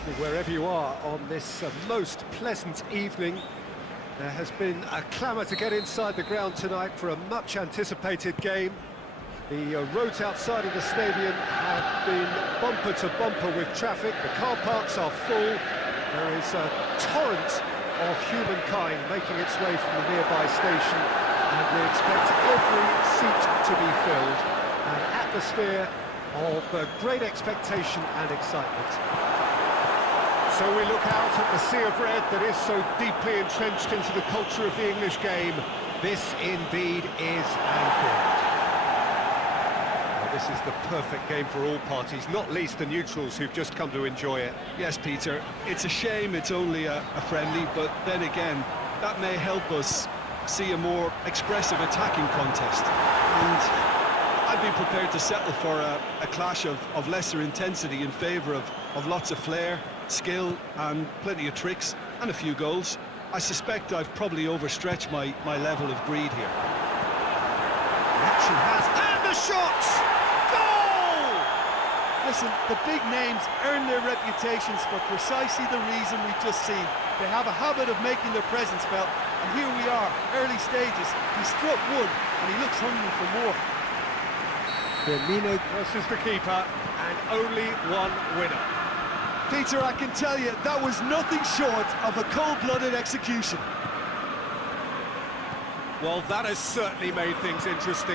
evening, wherever you are on this most pleasant evening. There has been a clamour to get inside the ground tonight for a much-anticipated game. The roads outside of the stadium have been bumper to bumper with traffic. The car parks are full. There is a torrent of humankind making its way from the nearby station, and we expect every seat to be filled. An atmosphere of great expectation and excitement. So we look out at the sea of red that is so deeply entrenched into the culture of the English game. This indeed is Anfield. Well, this is the perfect game for all parties, not least the neutrals who've just come to enjoy it. Yes, Peter, it's a shame it's only a friendly, but then again, that may help us see a more expressive attacking contest. And I'd be prepared to settle for a clash of lesser intensity in favour of lots of flair, skill and plenty of tricks and a few goals. I suspect I've probably overstretched my level of greed here. The action has, and the shot! Goal! Listen, the big names earn their reputations for precisely the reason we've just seen. They have a habit of making their presence felt, and here we are, early stages. He struck one, and he looks hungry for more. Firmino crosses the keeper, and only one winner. Peter, I can tell you, that was nothing short of a cold-blooded execution. Well, that has certainly made things interesting.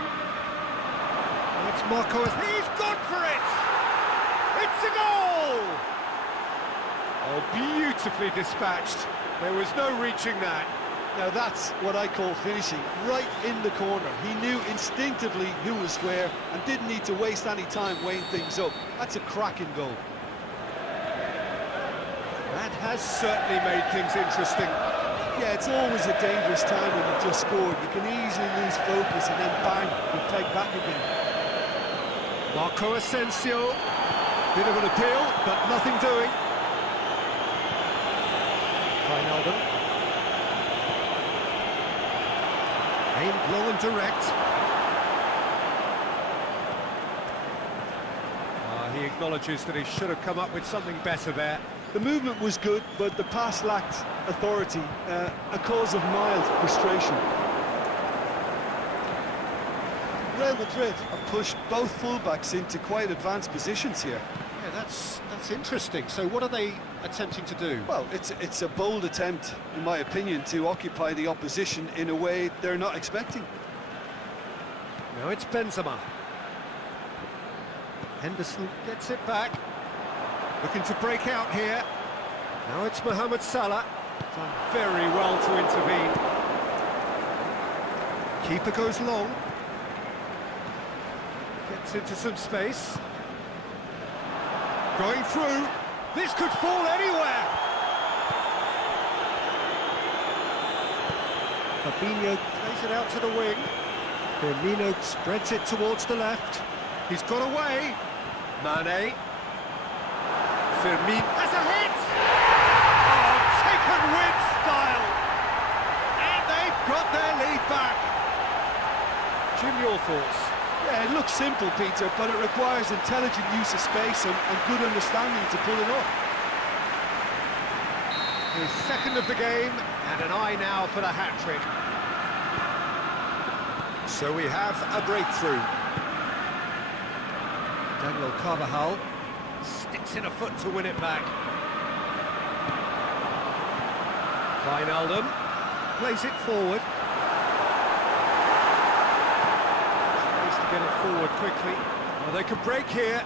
It's Marco, he's gone for it! It's a goal! Oh, beautifully dispatched. There was no reaching that. Now that's what I call finishing, right in the corner. He knew instinctively who was square and didn't need to waste any time weighing things up. That's a cracking goal. That has certainly made things interesting. Yeah, it's always a dangerous time when you've just scored. You can easily lose focus and then bang, you're pegged back again. Marco Asensio, bit of an appeal, but nothing doing. Wijnaldum. Aimed low and direct. He acknowledges that he should have come up with something better there. The movement was good, but the pass lacked authority, a cause of mild frustration. Real Madrid have pushed both fullbacks into quite advanced positions here. Yeah, that's interesting. So what are they attempting to do? Well, it's a bold attempt, in my opinion, to occupy the opposition in a way they're not expecting. Now it's Benzema. Henderson gets it back. Looking to break out here. Now it's Mohamed Salah. Done very well to intervene. Keeper goes long. Gets into some space. Going through. This could fall anywhere. Fabinho plays it out to the wing. Firmino spreads it towards the left. He's got away. Mane. Firmino has a hit! Oh, taken with style! And they've got their lead back. Jim, your thoughts? Yeah, it looks simple, Peter, but it requires intelligent use of space and good understanding to pull it off. His second of the game, and an eye now for the hat-trick. So we have a breakthrough. Daniel Carvajal sticks in a foot to win it back. Wijnaldum plays it forward. Tries to get it forward quickly. Well, they could break here.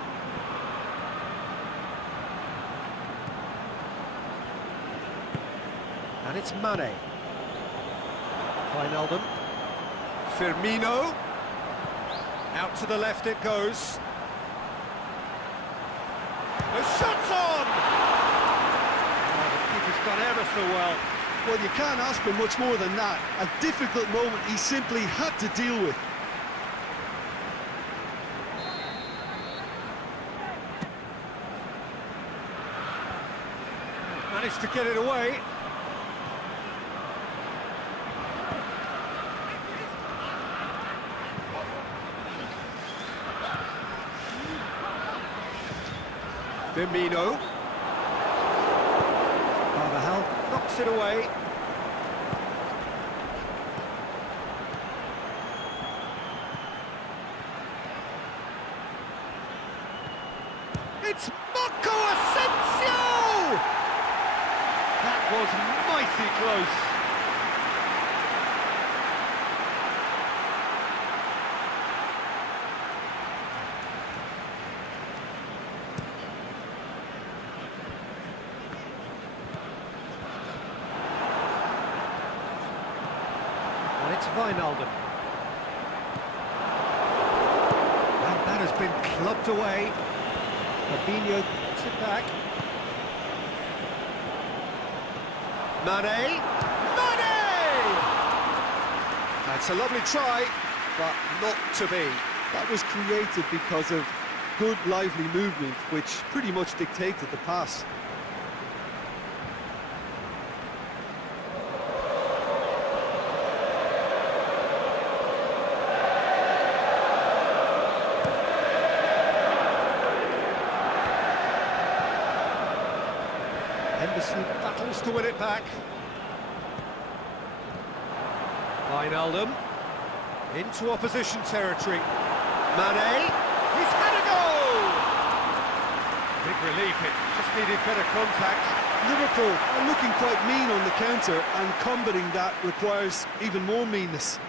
And it's Mane. Wijnaldum. Firmino. Out to the left it goes. The shot's on! Oh, the keeper's done ever so well. Well, you can't ask for much more than that. A difficult moment he simply had to deal with. Managed to get it away. Firmino. chips it away. It's Marco Asensio! That was mighty close. And it's Wijnaldum. And that has been clubbed away. Firmino puts it back. Mane! Mane! That's a lovely try, but not to be. That was created because of good, lively movement, which pretty much dictated the pass. Henderson battles to win it back. Wijnaldum into opposition territory. Mane, he's had a goal! Big relief, it just needed better contact. Liverpool are looking quite mean on the counter, and combating that requires even more meanness.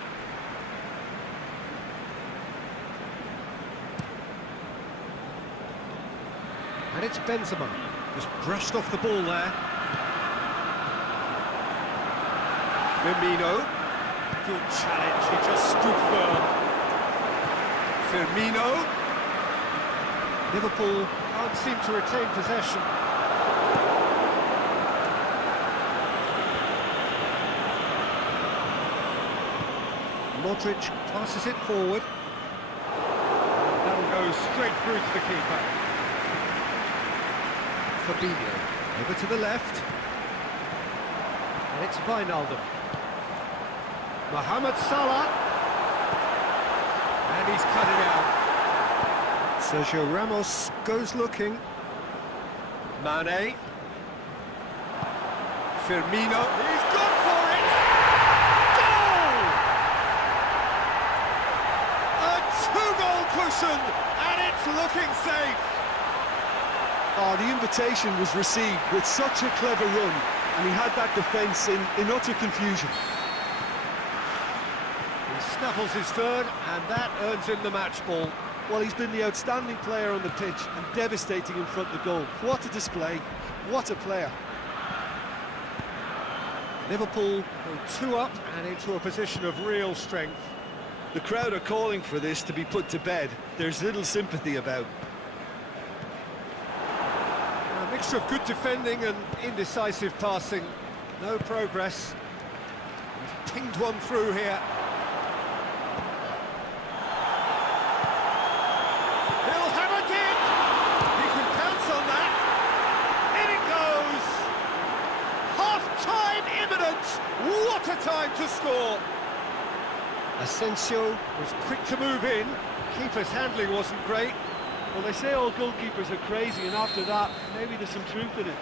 And it's Benzema, just brushed off the ball there. Firmino, good challenge, he just stood firm. Firmino. Liverpool can't seem to retain possession. Modric passes it forward. That'll go straight through to the keeper. Firmino over to the left. And it's Wijnaldum. Mohamed Salah. And he's cut it out. Sergio Ramos goes looking. Mane. Firmino. He's gone for it! Goal! A two-goal cushion, and it's looking safe. Oh, the invitation was received with such a clever run, and he had that defence in utter confusion. He snuffles his third, and that earns him the match ball. Well, he's been the outstanding player on the pitch and devastating in front of the goal. What a display, what a player. Liverpool go 2 up and into a position of real strength. The crowd are calling for this to be put to bed. There's little sympathy about. A mixture of good defending and indecisive passing. No progress. He's pinged one through here. He'll have it in! He can pounce on that. In it goes! Half-time imminent! What a time to score! Asensio was quick to move in. Keeper's handling wasn't great. Well, they say all goalkeepers are crazy, and after that, maybe there's some truth in it.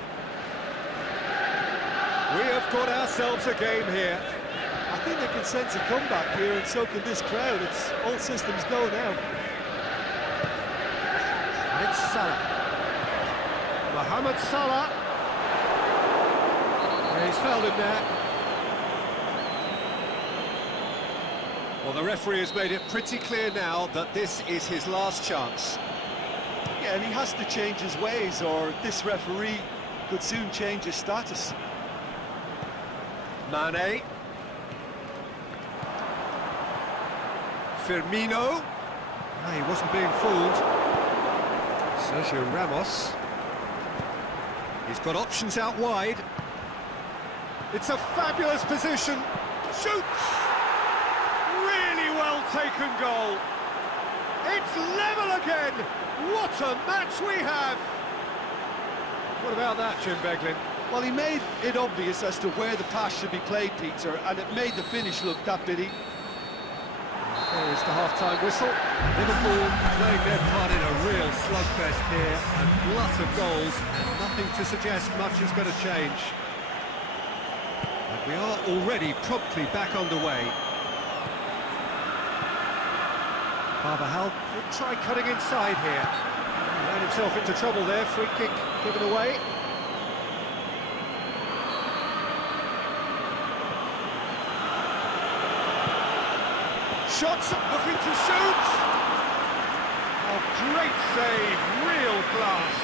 We have got ourselves a game here. I think they can sense a comeback here, and so can this crowd. It's all systems go now. And it's Salah. Mohamed Salah. Yeah, he's fouled him there. Well, the referee has made it pretty clear now that this is his last chance. Yeah, and he has to change his ways, or this referee could soon change his status. Mane. Firmino. No, he wasn't being fooled. Sergio Ramos. He's got options out wide. It's a fabulous position. Shoots! Really well taken goal. It's level again. What a match we have. What about that, Jim Beglin? Well, he made it obvious as to where the pass should be played, Peter, and it made the finish look that bit easy. There is the half-time whistle. Liverpool playing their part in a real slugfest here, a glut of goals, and nothing to suggest much is going to change. We are already promptly back underway. Carvajal could try cutting inside here. He ran himself into trouble there, free kick given away. Shots, looking to shoot! Oh, great save, real class.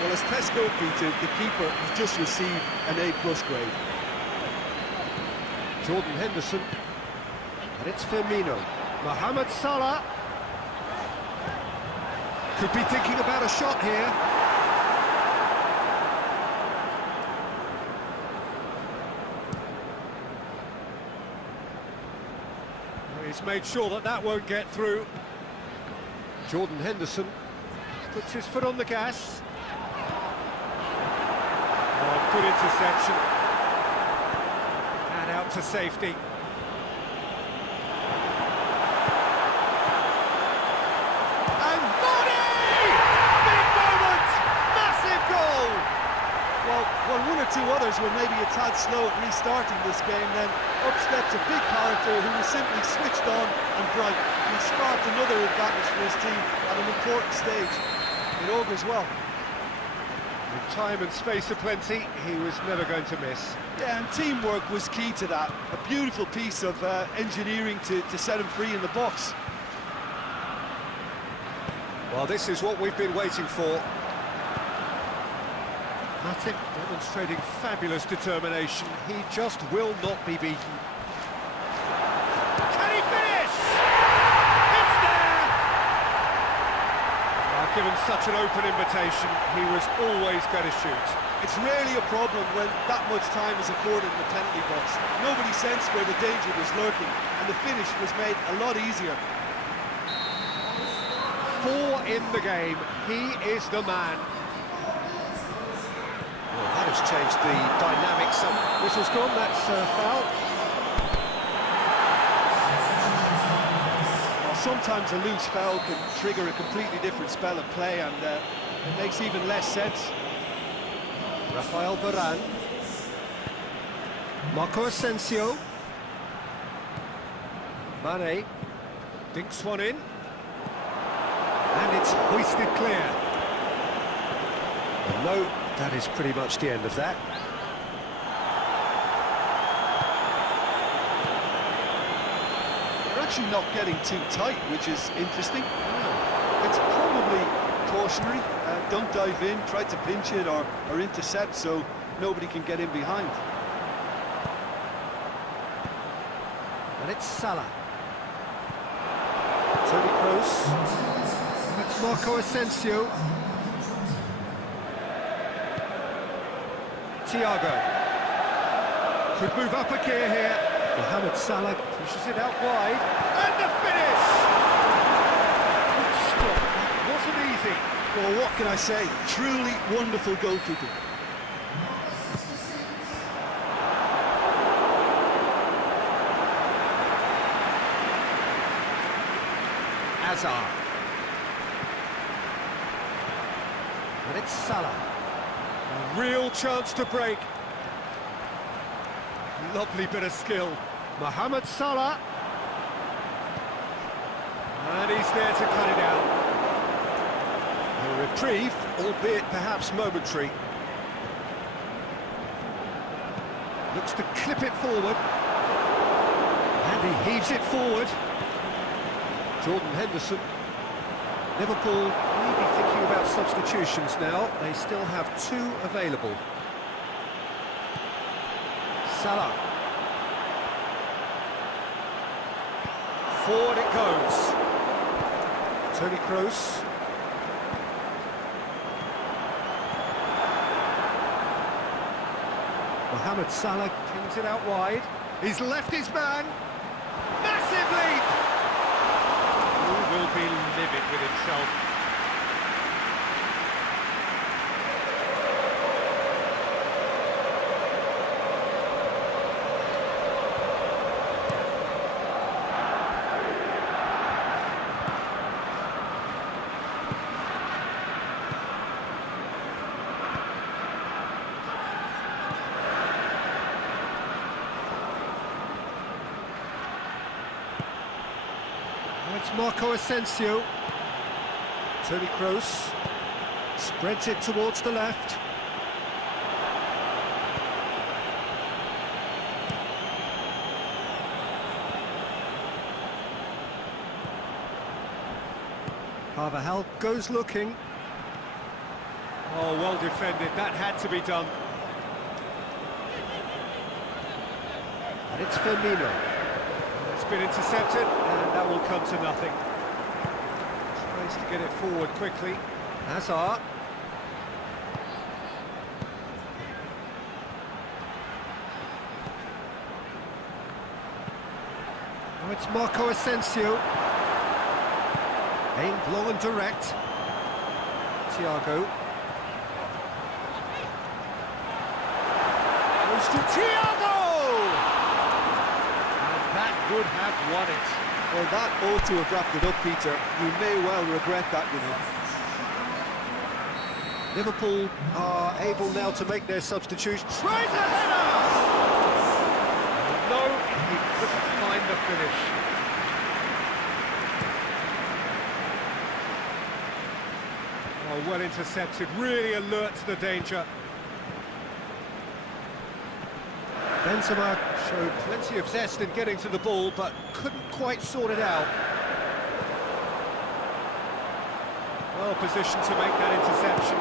Well, as test goalkeeper, the keeper has just received an A+ grade. Jordan Henderson, and it's Firmino. Mohamed Salah could be thinking about a shot here. Well, he's made sure that that won't get through. Jordan Henderson puts his foot on the gas. Oh, good interception. And out to safety. And Body! Big moment! Massive goal! Well, one or two others were maybe a tad slow at restarting this game, then up steps a big character who was simply switched on and bright. He sparked another advantage for his team at an important stage. It augurs well. With time and space aplenty, he was never going to miss. Yeah, and teamwork was key to that. A beautiful piece of engineering to set him free in the box. Well, this is what we've been waiting for. Matic demonstrating fabulous determination. He just will not be beaten. Can he finish? It's there! Given such an open invitation, he was always going to shoot. It's rarely a problem when that much time is afforded in the penalty box. Nobody sensed where the danger was lurking, and the finish was made a lot easier. 4 in the game. He is the man. Well, that has changed the dynamics. Whistle's gone, that's a foul. Well, sometimes a loose foul can trigger a completely different spell of play, and it makes even less sense. Rafael Varane. Marco Asensio. Mane dinks one in. And it's hoisted clear. No, that is pretty much the end of that. They're actually not getting too tight, which is interesting. It's probably cautionary. Don't dive in, try to pinch it or intercept so nobody can get in behind. And it's Salah. Toni Kroos. That's Marco Asensio. Thiago. Could move up a gear here. Mohamed Salah pushes it out wide. And the finish! Good stop. That wasn't easy. Well, what can I say? Truly wonderful goalkeeping. Hazard. And it's Salah. A real chance to break. Lovely bit of skill. Mohamed Salah. And he's there to cut it out. A reprieve, albeit perhaps momentary. Looks to clip it forward. And he heaves it forward. Jordan Henderson. Liverpool may be thinking about substitutions now. They still have 2 available. Salah. Forward it goes. Toni Kroos. Mohamed Salah pings it out wide. He's left his man. Massive leap! Who will be livid with himself? It's Marco Asensio. Toni Kroos spreads it towards the left. Carvajal goes looking. Oh, well defended, that had to be done. And it's Firmino. It's been intercepted, and that will come to nothing. Tries to get it forward quickly. Hazard. Oh, it's Marco Asensio. Aimed long and direct. Thiago. Goes to Thiago! And that would have won it. Well, that ought to have wrapped it up, Peter. You may well regret that, you know. Liverpool are able now to make their substitution. Tries a header! No, he couldn't find the finish. Oh, well intercepted, really alert to the danger. Benzema showed plenty of zest in getting to the ball, but couldn't quite sort it out. Well positioned to make that interception.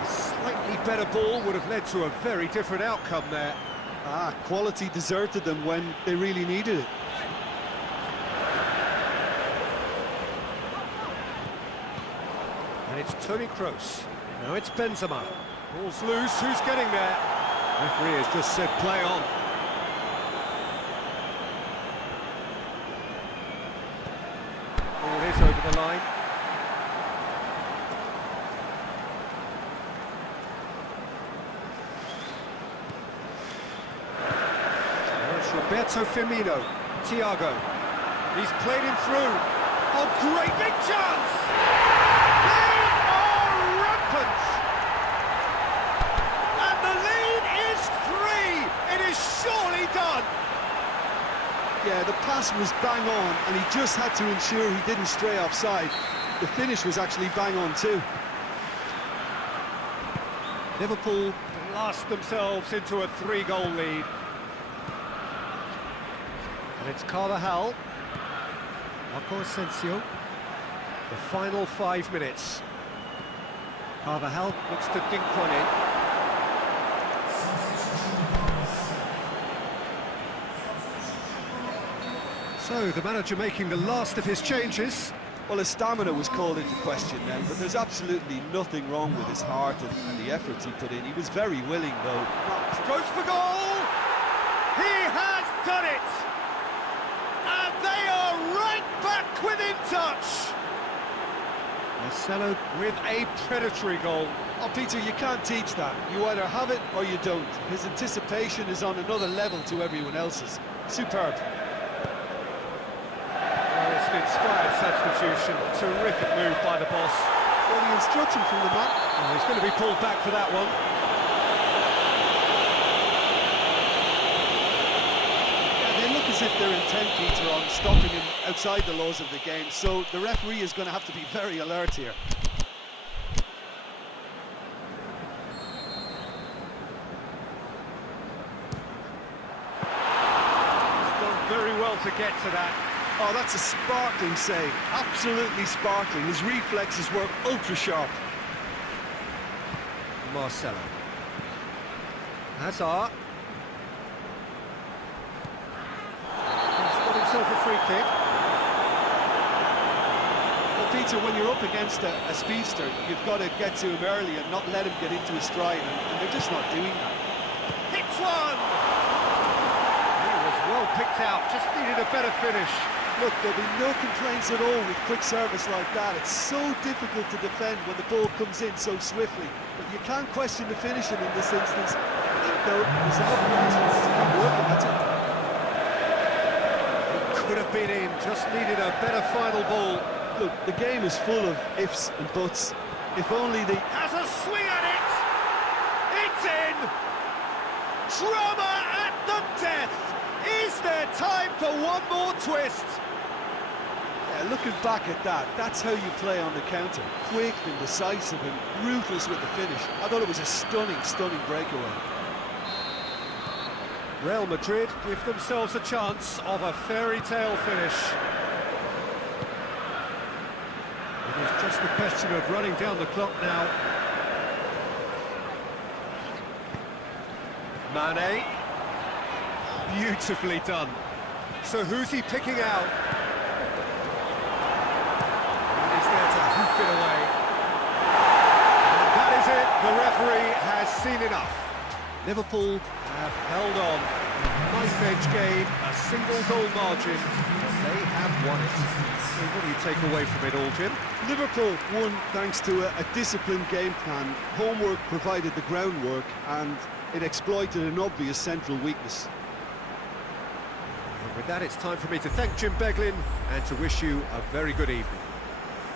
A slightly better ball would have led to a very different outcome there. Quality deserted them when they really needed it. And it's Toni Kroos. Now it's Benzema. Ball's loose, who's getting there? Referee has just said play on. Ball is over the line. Now it's Roberto Firmino. Thiago. He's played him through. Oh, great big chance! And the lead is 3. It is surely done. Yeah, the pass was bang on, and he just had to ensure he didn't stray offside. The finish was actually bang on too. Liverpool blast themselves into a 3-goal lead. And it's Carvajal. Marco Asensio. The final 5 minutes. Carvajal looks to dink one in. So, the manager making the last of his changes. Well, his stamina was called into question then, but there's absolutely nothing wrong with his heart and the efforts he put in. He was very willing, though. Goes for goal! He has done it! And they are right back within touch! Marcelo with a predatory goal. Oh, Peter, you can't teach that. You either have it or you don't. His anticipation is on another level to everyone else's. Superb. Well, it's an inspired substitution. Terrific move by the boss. Well, the instruction from the man. Oh, he's going to be pulled back for that one. Yeah, they look as if they're intent, Peter, on stopping him outside the laws of the game, so the referee is going to have to be very alert here. Very well to get to that. Oh, that's a sparkling save. Absolutely sparkling. His reflexes were ultra sharp. Marcelo. Hazard. He's got himself a free kick. Well, Peter, when you're up against a speedster, you've got to get to him early and not let him get into his stride, and they're just not doing that. Hits one! Well picked out, just needed a better finish. Look, there'll be no complaints at all with quick service like that. It's so difficult to defend when the ball comes in so swiftly. But you can't question the finishing in this instance. Though there's enough grounds for it to keep working, that's it. It could have been in, just needed a better final ball. Look, the game is full of ifs and buts. If only they... Has a swing at it! It's in! Drama at the death! Is there time for one more twist? Yeah, looking back at that, that's how you play on the counter. Quick and decisive and ruthless with the finish. I thought it was a stunning breakaway. Real Madrid give themselves a chance of a fairy tale finish. It is just a question of running down the clock now. Mane. Beautifully done. So who's he picking out? And he's there to hoof it away. And that is it. The referee has seen enough. Liverpool have held on. Knife-edge game, a single goal margin. They have won it. So what do you take away from it all, Jim? Liverpool won thanks to a disciplined game plan. Homework provided the groundwork and it exploited an obvious central weakness. And with that, it's time for me to thank Jim Beglin and to wish you a very good evening.